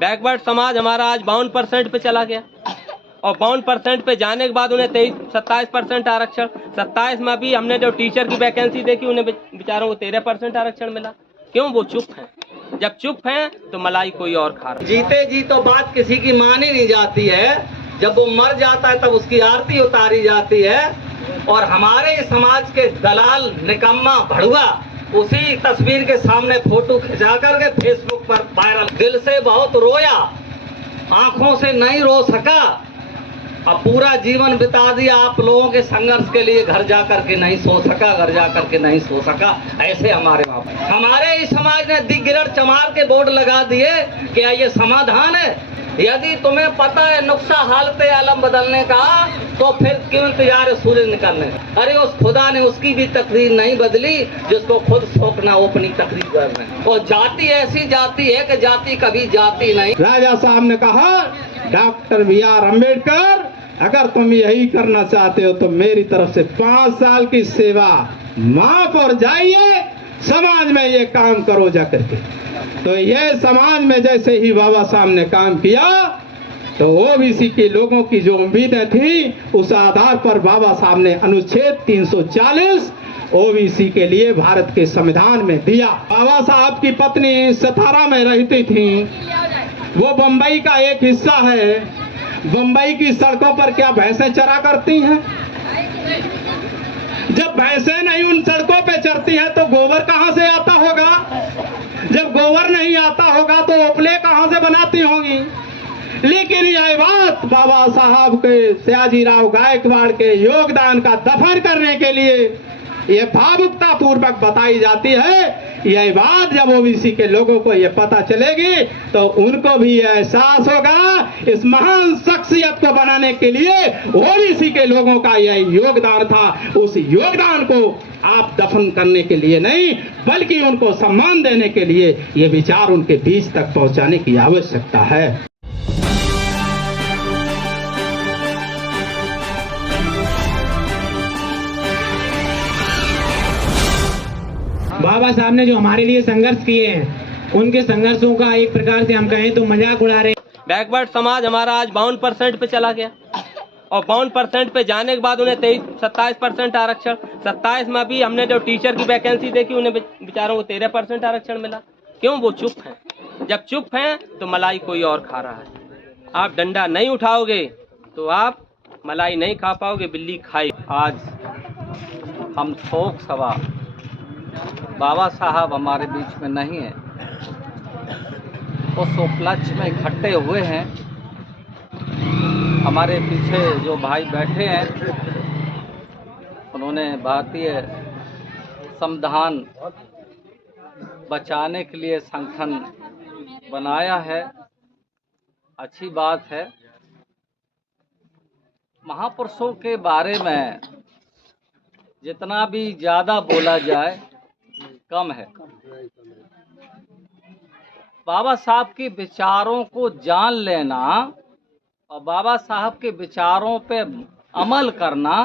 Backward समाज हमारा आज 52% पे चला गया और 52% पे जाने के बाद उन्हें 27% आरक्षण, 27 में भी हमने जो टीचर की वैकेंसी देखी उन्हें बेचारों को 13% आरक्षण मिला। क्यों? वो चुप हैं। जब चुप हैं तो मलाई कोई और खा रहा है। जीते जी तो बात किसी की मानी नहीं जाती है, जब वो मर जाता है तब उसकी आरती उतारी जाती है। और हमारे समाज के दलाल निकम्मा भड़ुआ उसी तस्वीर के सामने फोटो खिंचा करके फेसबुक पर वायरल। दिल से बहुत रोया, आंखों से नहीं रो सका, अब पूरा जीवन बिता दिया आप लोगों के संघर्ष के लिए, घर जा करके नहीं सो सका, घर जा करके नहीं सो सका। ऐसे हमारे बाप, हमारे इस समाज ने दिग्गिरड़ चमार के बोर्ड लगा दिए। क्या ये समाधान है? यदि तुम्हें पता है नुक्सा हालत आलम बदलने का, तो फिर क्यों इंतजार है सूरज निकलने का? अरे उस खुदा ने उसकी भी तकदीर नहीं बदली जिसको खुद शौकना वो अपनी तकदीर कर रहे हैं। और जाति ऐसी जाति है कि जाति कभी जाति नहीं। राजा साहब ने कहा, डॉक्टर B.R. अम्बेडकर, अगर तुम यही करना चाहते हो तो मेरी तरफ से 5 साल की सेवा माफ और जाइए, समाज में ये काम करो जाकर के। तो ये समाज में जैसे ही बाबा साहब ने काम किया तो ओबीसी के लोगों की जो उम्मीदें थी उस आधार पर बाबा साहब ने अनुच्छेद 340 ओबीसी के लिए भारत के संविधान में दिया। बाबा साहब की पत्नी सतारा में रहती थी, वो बंबई का एक हिस्सा है। बंबई की सड़कों पर क्या भैंसें चरा करती हैं? जब भैंसें नहीं उन सड़कों पे चरती हैं तो गोबर कहां से आता होगा? जब गोबर नहीं आता होगा तो ओपले कहां से बनाती होंगी? लेकिन यह बात बाबा साहब के सयाजीराव गायकवाड़ के योगदान का दफन करने के लिए ये भावुकता पूर्वक बताई जाती है। यह बात जब ओबीसी के लोगों को ये पता चलेगी तो उनको भी एहसास होगा इस महान शख्सियत को बनाने के लिए ओबीसी के लोगों का यह योगदान था। उस योगदान को आप दफन करने के लिए नहीं बल्कि उनको सम्मान देने के लिए ये विचार उनके बीच तक पहुंचाने की आवश्यकता है। बाबा साहब ने जो हमारे लिए संघर्ष किए हैं, उनके संघर्षों का एक प्रकार से हम कहें तो मजाक उड़ा रहे हैं। बैकवर्ड समाज हमारा आज 52% पे चला गया और 52% पे जाने के बाद उन्हें 27% आरक्षण, 27 में भी हमने जो टीचर की वैकेंसी देखी उन्हें बेचारों को 13% आरक्षण मिला। क्यों? वो चुप हैं। जब चुप हैं तो मलाई कोई और खा रहा है। आप डंडा नहीं उठाओगे तो आप मलाई नहीं खा पाओगे, बिल्ली खाई। आज हम शोक सभा, बाबा साहब हमारे बीच में नहीं है, उस उपलक्ष्य में इकट्ठे हुए हैं। हमारे पीछे जो भाई बैठे हैं उन्होंने भारतीय संविधान बचाने के लिए संगठन बनाया है, अच्छी बात है। महापुरुषों के बारे में जितना भी ज़्यादा बोला जाए कम है। बाबा साहब के विचारों को जान लेना और बाबा साहब के विचारों पे अमल करना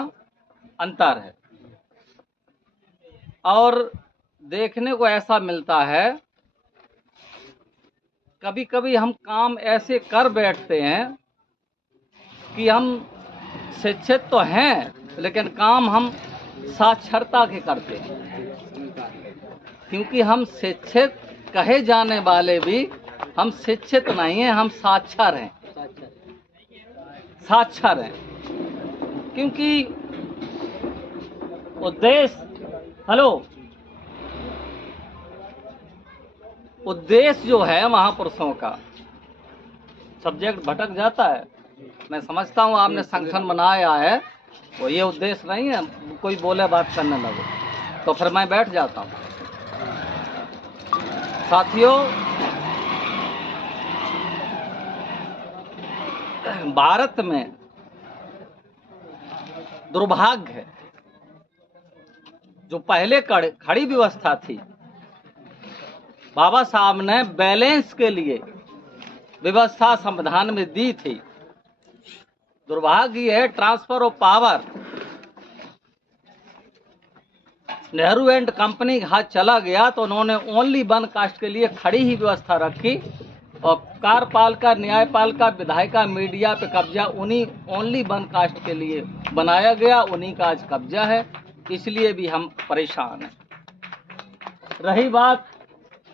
अंतर है। और देखने को ऐसा मिलता है, कभी कभी हम काम ऐसे कर बैठते हैं कि हम शिक्षित तो हैं लेकिन काम हम साक्षरता के करते हैं, क्योंकि हम शिक्षित कहे जाने वाले भी हम शिक्षित नहीं हैं, हम साक्षर हैं। साक्षर हैं क्योंकि उद्देश्य जो है महापुरुषों का, सब्जेक्ट भटक जाता है। मैं समझता हूँ आपने संगठन बनाया है वो ये उद्देश्य नहीं है, कोई बोले बात करने लगे तो फिर मैं बैठ जाता हूँ। साथियों, भारत में दुर्भाग्य है, जो पहले खड़ी व्यवस्था थी, बाबा साहब ने बैलेंस के लिए व्यवस्था संविधान में दी थी। दुर्भाग्य है transfer of power Nehru and company के हाथ चला गया तो उन्होंने ओनली वन कास्ट के लिए खड़ी ही व्यवस्था रखी और कार्यपालिका, न्यायपालिका, विधायिका, मीडिया पे कब्जा उन्हीं ओनली वन कास्ट के लिए बनाया गया, उन्हीं का आज कब्जा है, इसलिए भी हम परेशान हैं। रही बात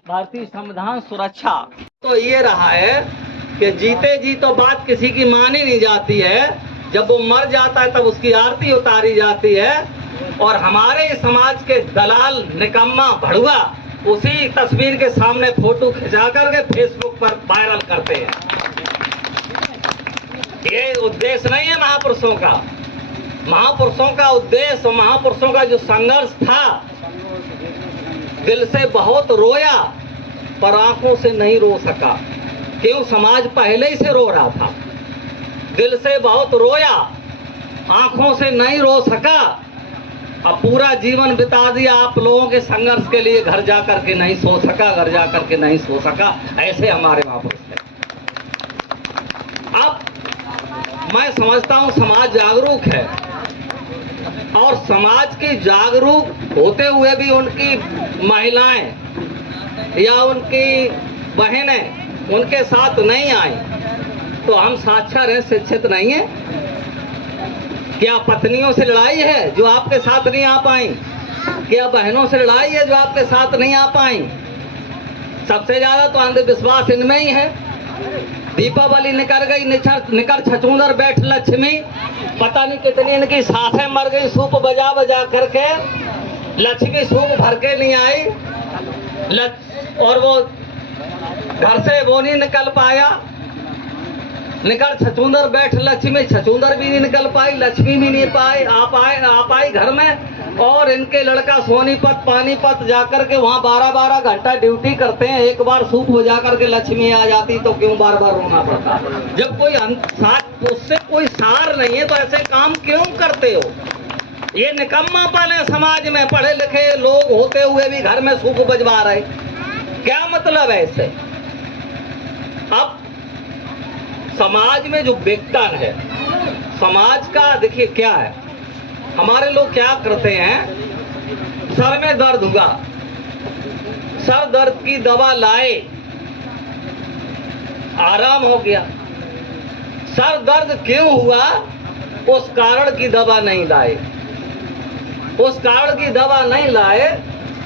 भारतीय संविधान सुरक्षा, तो ये रहा है कि जीते जी तो बात किसी की मानी नहीं जाती है, जब वो मर जाता है तब उसकी आरती उतारी जाती है, और हमारे समाज के दलाल, निकम्मा, भड़ुआ उसी तस्वीर के सामने फोटो खिंचा करके फेसबुक पर वायरल करते हैं। ये उद्देश्य नहीं है महापुरुषों का। महापुरुषों का उद्देश्य, महापुरुषों का जो संघर्ष था, दिल से बहुत रोया पर आंखों से नहीं रो सका। क्यों? समाज पहले ही से रो रहा था। दिल से बहुत रोया, आंखों से नहीं रो सका, अब पूरा जीवन बिता दिया आप लोगों के संघर्ष के लिए, घर जा करके नहीं सो सका, घर जा करके नहीं सो सका। ऐसे हमारे महापुरुष थे। अब मैं समझता हूं समाज जागरूक है, और समाज की जागरूक होते हुए भी उनकी महिलाएं या उनकी बहनें उनके साथ नहीं आई, तो हम साक्षर हैं, शिक्षित नहीं है। क्या पत्नियों से लड़ाई है जो आपके साथ नहीं आ पाई? क्या बहनों से लड़ाई है जो आपके साथ नहीं आ पाई? सबसे ज्यादा तो अंधविश्वास इनमें ही है। दीपावली निकल गई, निकर छछूंदर बैठ लक्ष्मी, पता नहीं कितनी इनकी सासें मर गई सूप बजा बजा करके, लक्ष्मी सूप भर के नहीं आई, और वो घर से वो नहीं निकल पाया। निकल छछूंदर बैठ लक्ष्मी, छछूंदर भी नहीं निकल पाई, लक्ष्मी भी नहीं आ पाई घर में, और इनके लड़का सोनीपत, पानीपत जाकर के वहाँ 12-12 घंटा ड्यूटी करते हैं। एक बार सूप बजा करके लक्ष्मी आ जाती तो क्यों बार बार रोना पड़ता? जब कोई उससे कोई सार नहीं है तो ऐसे काम क्यों करते हो? ये निकम्मापन है समाज में। पढ़े लिखे लोग होते हुए भी घर में सूप बजवा रहे, क्या मतलब है इससे? अब समाज में जो विघटन है, समाज का देखिए क्या है, हमारे लोग क्या करते हैं, सर में दर्द हुआ, सर दर्द की दवा लाए, आराम हो गया। सर दर्द क्यों हुआ, उस कारण की दवा नहीं लाए, उस कारण की दवा नहीं लाए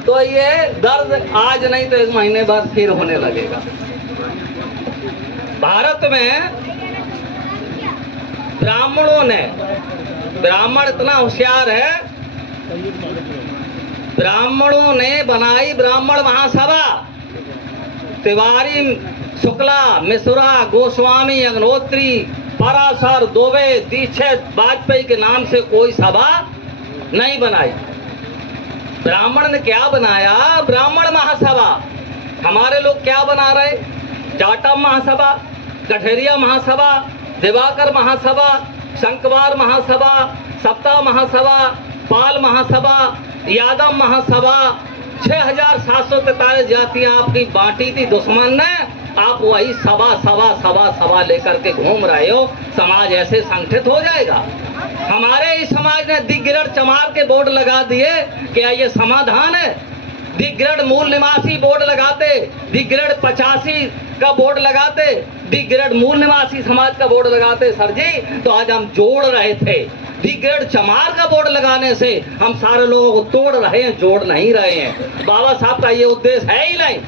तो ये दर्द आज नहीं तो 1 महीने बाद फिर होने लगेगा। भारत में ब्राह्मणों ने, ब्राह्मण इतना होशियार है, ब्राह्मणों ने बनाई ब्राह्मण महासभा। तिवारी, शुक्ला, मिश्रा, गोस्वामी, अग्निहोत्री, पराशर, दुबे, दीक्षित, वाजपेयी के नाम से कोई सभा नहीं बनाई। ब्राह्मण ने क्या बनाया? ब्राह्मण महासभा। हमारे लोग क्या बना रहे? जाटा महासभा, कठेरिया महासभा, दिवाकर महासभा, शंकवार महासभा, सप्ताह महासभा, पाल महासभा, यादव महासभा, 6743 जातियां आपकी बांटी थी दुश्मन ने, आप वही सभा लेकर के घूम रहे हो। समाज ऐसे संगठित हो जाएगा? हमारे इस समाज ने दिग्ग्रेड चमार के बोर्ड लगा दिए, क्या ये समाधान है? दिग्ग्रेड मूल निवासी बोर्ड लगाते, दिग्ग्रेड 85 का बोर्ड लगाते, दिग्ग्रेड मूल निवासी समाज का बोर्ड लगाते सर जी, तो आज हम जोड़ रहे थे। दिग्ग्रेड चमार का बोर्ड लगाने से हम सारे लोगों को तोड़ रहे हैं, जोड़ नहीं रहे हैं। बाबा साहब का ये उद्देश्य है ही नहीं,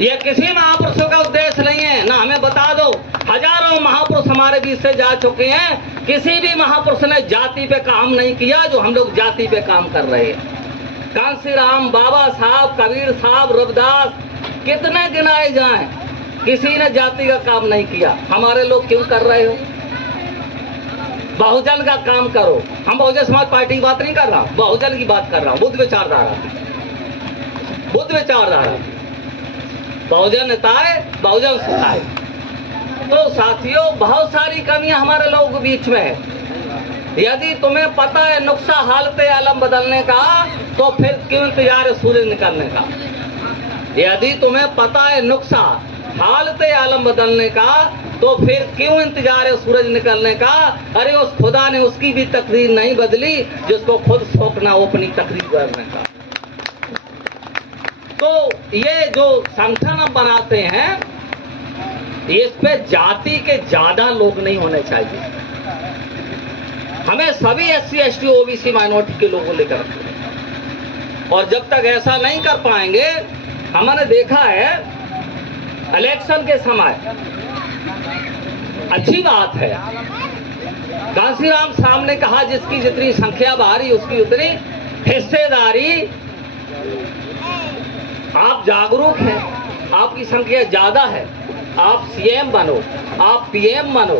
ये किसी महापुरुषों का उद्देश्य नहीं है। ना हमें बता दो, हजारों महापुरुष हमारे बीच से जा चुके हैं, किसी भी महापुरुष ने जाति पे काम नहीं किया जो हम लोग जाति पे काम कर रहे हैं। कांसीराम, बाबा साहब, कबीर साहब, रविदास, कितने गिनाए जाएं, किसी ने जाति का काम नहीं किया। हमारे लोग क्यों कर रहे हो? बहुजन का काम करो। हम बहुजन समाज पार्टी की बात नहीं कर रहा, बहुजन की बात कर रहा हूँ। बुद्ध विचारधारा, बुद्ध विचारधारा, बहुजन नेताए, बहुजन सुताए। तो साथियों, बहुत सारी कमियां हमारे लोगों के बीच में है। यदि तुम्हें पता है नुक्सा हालत आलम बदलने का, तो फिर क्यों इंतजार है सूरज निकलने का? यदि तुम्हें पता है नुक्सा हालत आलम बदलने का, तो फिर क्यों इंतजार है सूरज निकलने का? अरे उस खुदा ने उसकी भी तकदीर नहीं बदली जिसको खुद शौक ना हो अपनी तकदीर करने का। तो ये जो संगठन हम बनाते हैं, इस पे जाति के ज्यादा लोग नहीं होने चाहिए। हमें सभी SC ST OBC माइनॉरिटी के लोगों लेकर रखना है। और जब तक ऐसा नहीं कर पाएंगे, हमने देखा है इलेक्शन के समय, अच्छी बात है, कांसीराम साहब ने कहा जिसकी जितनी संख्या बाहरी उसकी उतनी हिस्सेदारी। आप जागरूक हैं, आपकी संख्या ज्यादा है, आप CM बनो, आप PM बनो,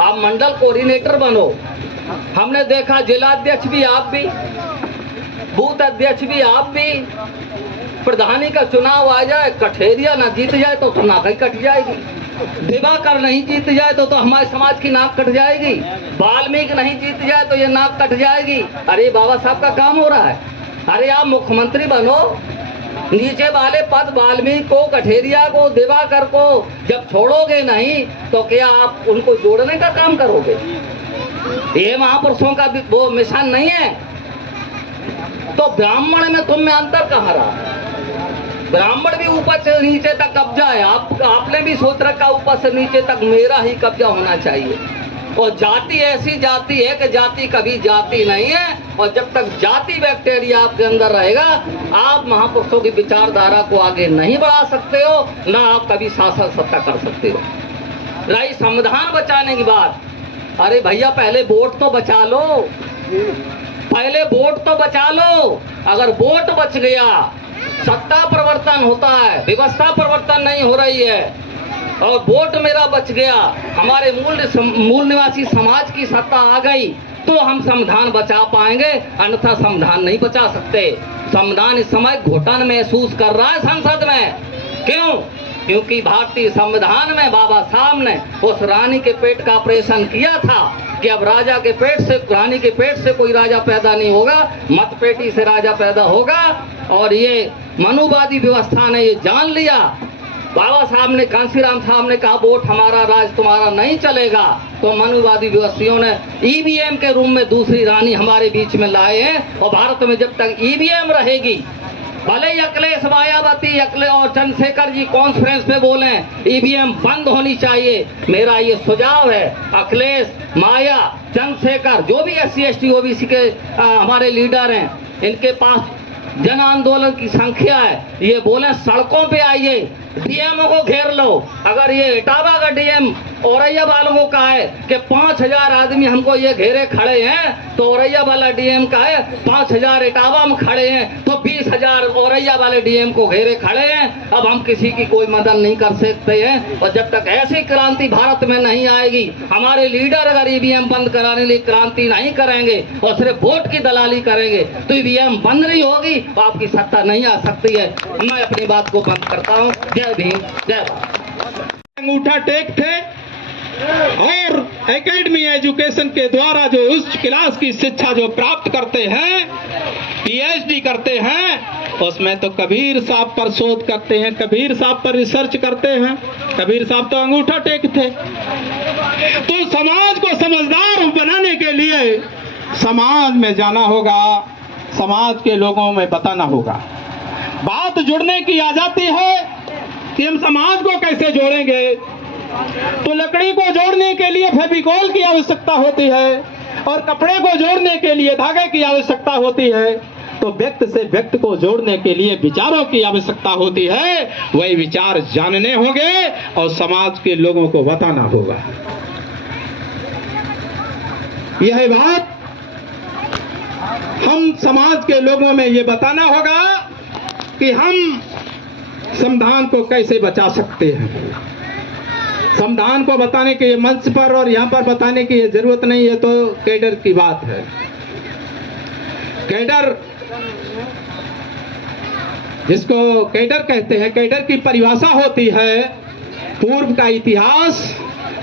आप मंडल कोऑर्डिनेटर बनो। हमने देखा जिलाध्यक्ष भी आप भी, बूथ अध्यक्ष भी आप भी। प्रधानी का चुनाव आ जाए, कठेरिया ना जीत जाए तो नाक ही कट जाएगी, दिवाकर नहीं जीत जाए तो हमारे समाज की नाक कट जाएगी, वाल्मीकि नहीं जीत जाए तो ये नाक कट जाएगी। अरे बाबा साहब का काम हो रहा है। अरे आप मुख्यमंत्री बनो, नीचे वाले पद वाल्मीकि को, कठेरिया को, दिवाकर को जब छोड़ोगे नहीं तो क्या आप उनको जोड़ने का काम करोगे? ये महापुरुषों का भी वो मिशन नहीं है। तो ब्राह्मण में तुम में अंतर कहाँ रहा? ब्राह्मण भी ऊपर से नीचे तक कब्जा है। आपने भी सोच रखा ऊपर से नीचे तक मेरा ही कब्जा होना चाहिए। और जाति ऐसी जाति है कि जाति कभी जाति नहीं है। और जब तक जाति बैक्टीरिया आपके अंदर रहेगा, आप महापुरुषों की विचारधारा को आगे नहीं बढ़ा सकते हो, ना आप कभी शासन सत्ता कर सकते हो। रही संविधान बचाने की बात, अरे भैया पहले वोट तो बचा लो, पहले वोट तो बचा लो। अगर वोट बच गया, सत्ता परिवर्तन होता है, व्यवस्था परिवर्तन नहीं हो रही है, और वोट मेरा बच गया, हमारे मूल निवासी समाज की सत्ता आ गई, तो हम संविधान बचा पाएंगे, अन्यथा संविधान नहीं बचा सकते। संविधान इस समय घुटन महसूस कर रहा है संसद में। क्यों? क्योंकि भारतीय संविधान में बाबा साहब ने उस रानी के पेट का ऑपरेशन किया था कि अब राजा के पेट से, रानी के पेट से कोई राजा पैदा नहीं होगा, मतपेटी से राजा पैदा होगा। और ये मनुवादी व्यवस्था ने ये जान लिया। बाबा साहब ने, कांसीराम साहब ने कहा वोट हमारा, राज तुम्हारा नहीं चलेगा। तो मनुवादी व्यवस्थियों ने EVM के रूप में दूसरी रानी हमारे बीच में लाए हैं। और भारत में जब तक EVM रहेगी, भले ही अखिलेश, मायावती, अखिलेश और चंद्रशेखर जी कॉन्फ्रेंस पे बोले EVM बंद होनी चाहिए, मेरा ये सुझाव है, अखिलेश, माया, चंद्रशेखर, जो भी SC ST OBC के हमारे लीडर हैं, इनके पास जन आंदोलन की संख्या है, ये बोले सड़कों पे आइए, DM को घेर लो। अगर ये इटावा का DM औरैया वालों का है कि 5000 आदमी हमको ये घेरे खड़े हैं, तो औरैया वाला DM का है 5000 इटावा में खड़े हैं, तो 20,000 औरैया वाले DM को घेरे खड़े हैं। अब हम किसी की कोई मदद नहीं कर सकते हैं। और जब तक ऐसी क्रांति भारत में नहीं आएगी, हमारे लीडर अगर EVM बंद कराने लिए क्रांति नहीं करेंगे और सिर्फ वोट की दलाली करेंगे, तो EVM बंद नहीं होगी, तो आपकी सत्ता नहीं आ सकती है। मैं अपनी बात को बंद करता हूँ। जय भीम, जय भारत। अंगूठा टेक थे और एकेडमी एजुकेशन के द्वारा जो उच्च क्लास की शिक्षा जो प्राप्त करते हैं, PhD करते हैं, उसमें तो कबीर साहब पर शोध करते हैं, कबीर साहब पर रिसर्च करते हैं। कबीर साहब तो अंगूठा टेक थे। तो समाज को समझदार बनाने के लिए समाज में जाना होगा, समाज के लोगों में बताना होगा। बात जुड़ने की आ जाती है कि हम समाज को कैसे जोड़ेंगे, तो लकड़ी को जोड़ने के लिए फेविकोल की आवश्यकता होती है, और कपड़े को जोड़ने के लिए धागे की आवश्यकता होती है। तो व्यक्ति से व्यक्ति को जोड़ने के लिए विचारों की आवश्यकता होती है। वही विचार जानने होंगे और समाज के लोगों को बताना होगा। यह बात हम समाज के लोगों में ये बताना होगा कि हम संविधान को कैसे बचा सकते हैं। संविधान को बताने के मंच पर और यहाँ पर बताने की जरूरत नहीं है, तो कैडर की बात है। कैडर, जिसको कैडर कहते हैं, कैडर की परिभाषा होती है पूर्व का इतिहास,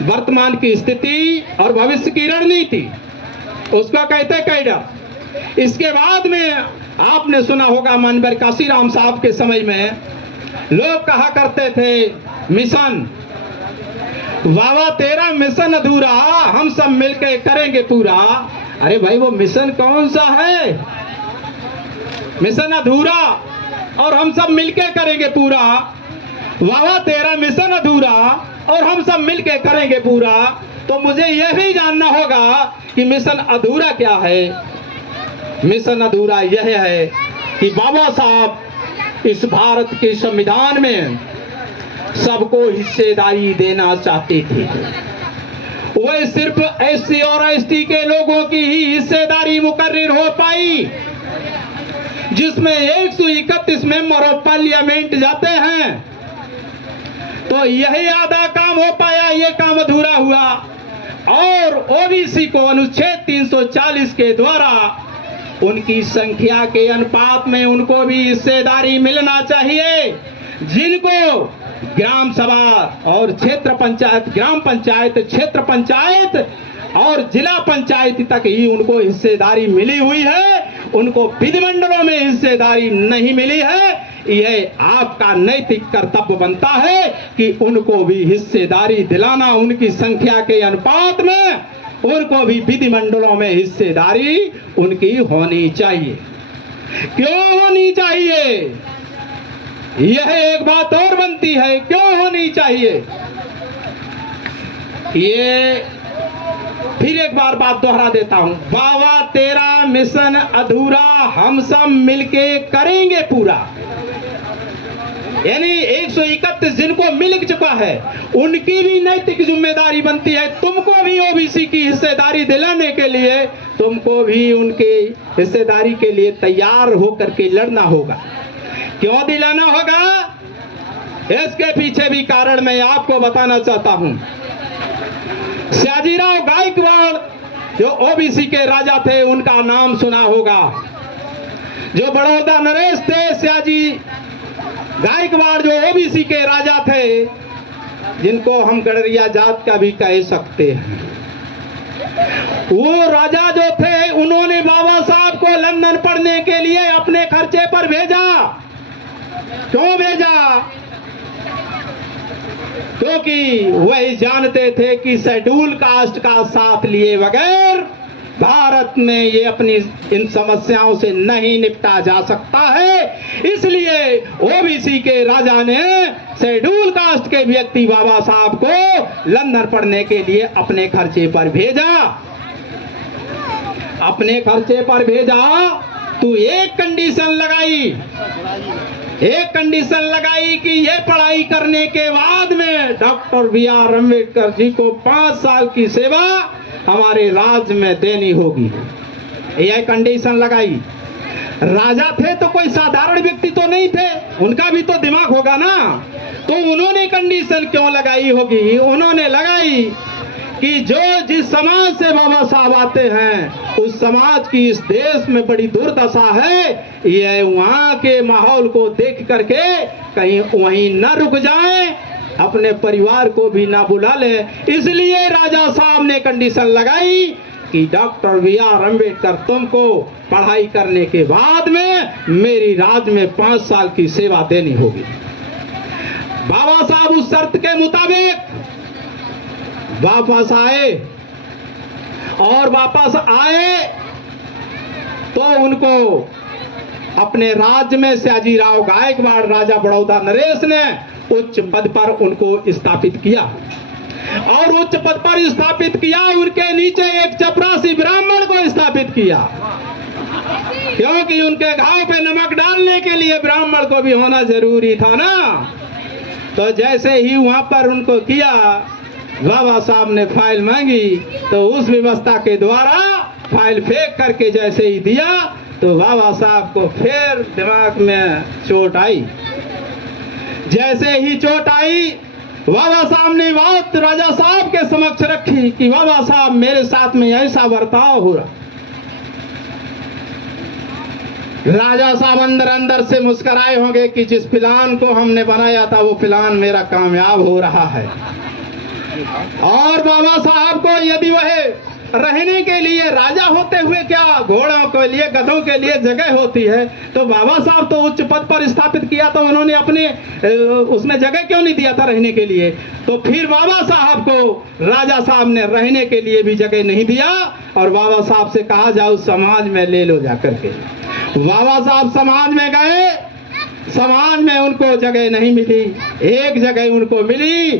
वर्तमान की स्थिति और भविष्य की रणनीति, उसका कहते हैं कैडर। इसके बाद में आपने सुना होगा माननीय कांसीराम साहब के समय में लोग कहा करते थे मिशन, बाबा तेरा मिशन अधूरा, हम सब मिलकर करेंगे पूरा। अरे भाई वो मिशन कौन सा है? मिशन अधूरा और हम सब मिलके करेंगे पूरा। बाबा तेरा मिशन अधूरा और हम सब मिलके करेंगे पूरा। तो मुझे यह भी जानना होगा कि मिशन अधूरा क्या है। मिशन अधूरा यह है कि बाबा साहब इस भारत के संविधान में सबको हिस्सेदारी देना चाहते थे। वह सिर्फ एससी और एसटी के लोगों की ही हिस्सेदारी मुकर्रर हो पाई, जिसमें 131 मेंबर ऑफ पार्लियामेंट जाते हैं। तो यही आधा काम हो पाया, ये काम अधूरा हुआ। और ओबीसी को अनुच्छेद 340 के द्वारा उनकी संख्या के अनुपात में उनको भी हिस्सेदारी मिलना चाहिए, जिनको ग्राम सभा और क्षेत्र पंचायत, ग्राम पंचायत, क्षेत्र पंचायत और जिला पंचायत तक ही उनको हिस्सेदारी मिली हुई है, उनको विधिमंडलों में हिस्सेदारी नहीं मिली है। यह आपका नैतिक कर्तव्य बनता है कि उनको भी हिस्सेदारी दिलाना, उनकी संख्या के अनुपात में उनको भी विधिमंडलों में हिस्सेदारी उनकी होनी चाहिए। क्यों होनी चाहिए? यह एक बात और बनती है, क्यों होनी चाहिए? ये फिर एक बार बात दोहरा देता हूं। बाबा तेरा मिशन अधूरा, हम सब मिलके करेंगे पूरा। यानी 131 जिनको मिल चुका है उनकी भी नैतिक जिम्मेदारी बनती है। तुमको भी ओबीसी की हिस्सेदारी दिलाने के लिए, तुमको भी उनके हिस्सेदारी के लिए तैयार होकर के लड़ना होगा। क्यों दिलाना होगा? इसके पीछे भी कारण मैं आपको बताना चाहता हूं। सयाजीराव गायकवाड़ जो ओबीसी के राजा थे, उनका नाम सुना होगा। जो बड़ौदा नरेश थे, सयाजी गायकवाड़ जो ओबीसी के राजा थे, जिनको हम गडरिया जात का भी कह सकते हैं। वो राजा जो थे, उन्होंने बाबा साहब को लंदन पढ़ने के लिए अपने खर्चे पर भेजा। क्यों भेजा? क्योंकि वही जानते थे कि शेड्यूल कास्ट का साथ लिए बगैर भारत में ये अपनी इन समस्याओं से नहीं निपटा जा सकता है। इसलिए ओबीसी के राजा ने शेड्यूल कास्ट के व्यक्ति बाबा साहब को लंदन पढ़ने के लिए अपने खर्चे पर भेजा। अपने खर्चे पर भेजा तो एक कंडीशन लगाई कि ये पढ़ाई करने के बाद में डॉक्टर BR अम्बेडकर जी को 5 साल की सेवा हमारे राज्य में देनी होगी। यह कंडीशन लगाई। राजा थे तो कोई साधारण व्यक्ति तो नहीं थे, उनका भी तो दिमाग होगा ना। तो उन्होंने कंडीशन क्यों लगाई होगी? उन्होंने लगाई कि जो जिस समाज से बाबा साहब आते हैं, उस समाज की इस देश में बड़ी दुर्दशा है। ये वहाँ के माहौल को देख करके कहीं वहीं न रुक जाएं, अपने परिवार को भी ना बुला ले। इसलिए राजा साहब ने कंडीशन लगाई कि डॉक्टर BR अम्बेडकर तुमको पढ़ाई करने के बाद में मेरी राज्य में 5 साल की सेवा देनी होगी। बाबा साहब उस शर्त के मुताबिक वापस आए, और वापस आए तो उनको अपने राज्य में सयाजीराव गायकवाड़ राजा बड़ौदा नरेश ने उच्च पद पर उनको स्थापित किया। और उच्च पद पर स्थापित किया, उनके नीचे एक चपरासी ब्राह्मण को स्थापित किया, क्योंकि उनके घाव पे नमक डालने के लिए ब्राह्मण को भी होना जरूरी था ना। तो जैसे ही वहां पर उनको किया, बाबा साहब ने फाइल मांगी, तो उस व्यवस्था के द्वारा फाइल फेंक करके जैसे ही दिया, तो बाबा साहब को फिर दिमाग में चोट आई। जैसे ही चोट आई, बाबा साहब ने बात राजा साहब के समक्ष रखी कि बाबा साहब मेरे साथ में ऐसा बर्ताव हो रहा। राजा साहब अंदर अंदर से मुस्कुराए होंगे कि जिस प्लान को हमने बनाया था वो प्लान मेरा कामयाब हो रहा है। और बाबा साहब को यदि वह रहने के लिए, राजा होते हुए क्या घोड़ों के लिए, गधों के लिए जगह होती है, तो बाबा साहब तो उच्च पद पर स्थापित किया, तो उन्होंने अपने उसमें जगह क्यों नहीं दिया था रहने के लिए? तो फिर बाबा साहब को राजा साहब ने रहने के लिए भी जगह नहीं दिया, और बाबा साहब से कहा जाओ समाज में ले लो जाकर के। बाबा साहब समाज में गए, समाज में उनको जगह नहीं मिली, एक जगह उनको मिली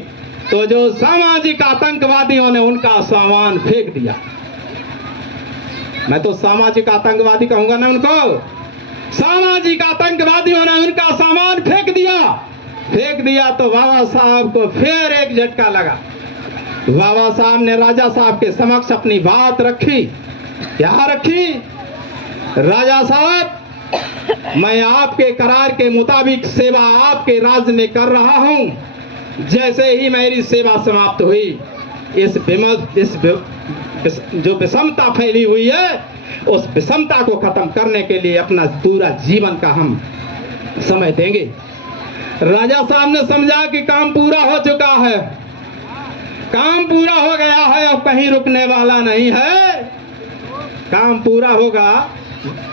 तो जो सामाजिक आतंकवादियों ने उनका सामान फेंक दिया। मैं तो सामाजिक आतंकवादी कहूंगा ना उनको। सामाजिक आतंकवादियों ने उनका सामान फेंक दिया तो बाबा साहब को फिर एक झटका लगा। बाबा साहब ने राजा साहब के समक्ष अपनी बात रखी। क्या रखी? राजा साहब, मैं आपके करार के मुताबिक सेवा आपके राज्य में कर रहा हूं। जैसे ही मेरी सेवा समाप्त हुई, जो विषमता फैली हुई है, उस विषमता को खत्म करने के लिए अपना पूरा जीवन का हम समय देंगे। राजा साहब ने समझा कि काम पूरा हो चुका है, काम पूरा हो गया है, अब कहीं रुकने वाला नहीं है, काम पूरा होगा।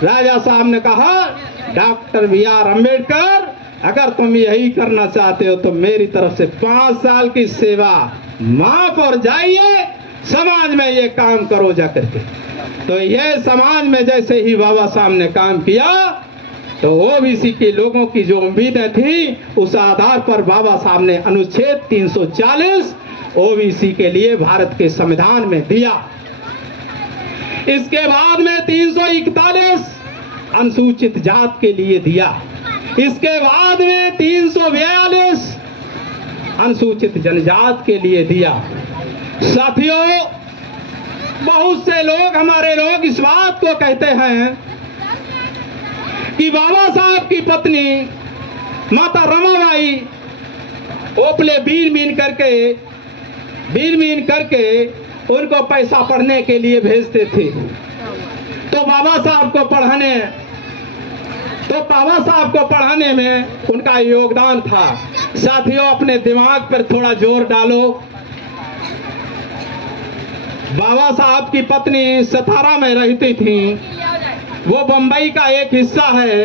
राजा साहब ने कहा, डॉक्टर BR अम्बेडकर, अगर तुम यही करना चाहते हो तो मेरी तरफ से 5 साल की सेवा माफ और जाइए, समाज में ये काम करो जाकर के। तो ये समाज में जैसे ही बाबा साहब ने काम किया तो ओबीसी के लोगों की जो उम्मीदें थी, उस आधार पर बाबा साहब ने अनुच्छेद 340 ओबीसी के लिए भारत के संविधान में दिया। इसके बाद में 341 अनुसूचित जात के लिए दिया। इसके बाद में 342 अनुसूचित जनजात के लिए दिया। साथियों, बहुत से लोग, हमारे लोग इस बात को कहते हैं कि बाबा साहब की पत्नी माता रमाबाई ओपले बीन बीन करके उनको पैसा पढ़ने के लिए भेजते थे। तो बाबा साहब को पढ़ाने में उनका योगदान था। साथियों, अपने दिमाग पर थोड़ा जोर डालो। बाबा साहब की पत्नी सतारा में रहती थी। वो बंबई का एक हिस्सा है।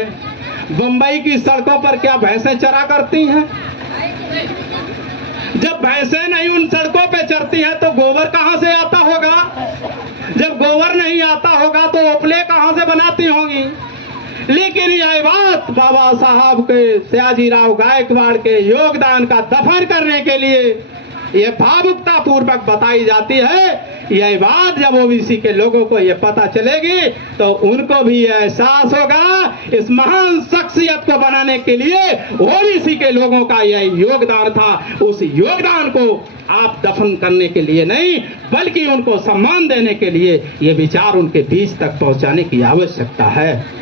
बंबई की सड़कों पर क्या भैंसें चरा करती हैं? जब भैंसें नहीं उन सड़कों पे चरती हैं तो गोबर कहां से आता होगा? जब गोबर नहीं आता होगा तो ओपले कहां से बनाती होंगी? लेकिन यह बात बाबा साहब के, सयाजीराव गायकवाड़ के योगदान का दफन करने के लिए ये भावुकता पूर्वक बताई जाती है। यह बात जब ओबीसी के लोगों को ये पता चलेगी तो उनको भी एहसास होगा इस महान शख्सियत को बनाने के लिए ओबीसी के लोगों का यह योगदान था। उस योगदान को आप दफन करने के लिए नहीं, बल्कि उनको सम्मान देने के लिए ये विचार उनके बीच तक पहुंचाने की आवश्यकता है।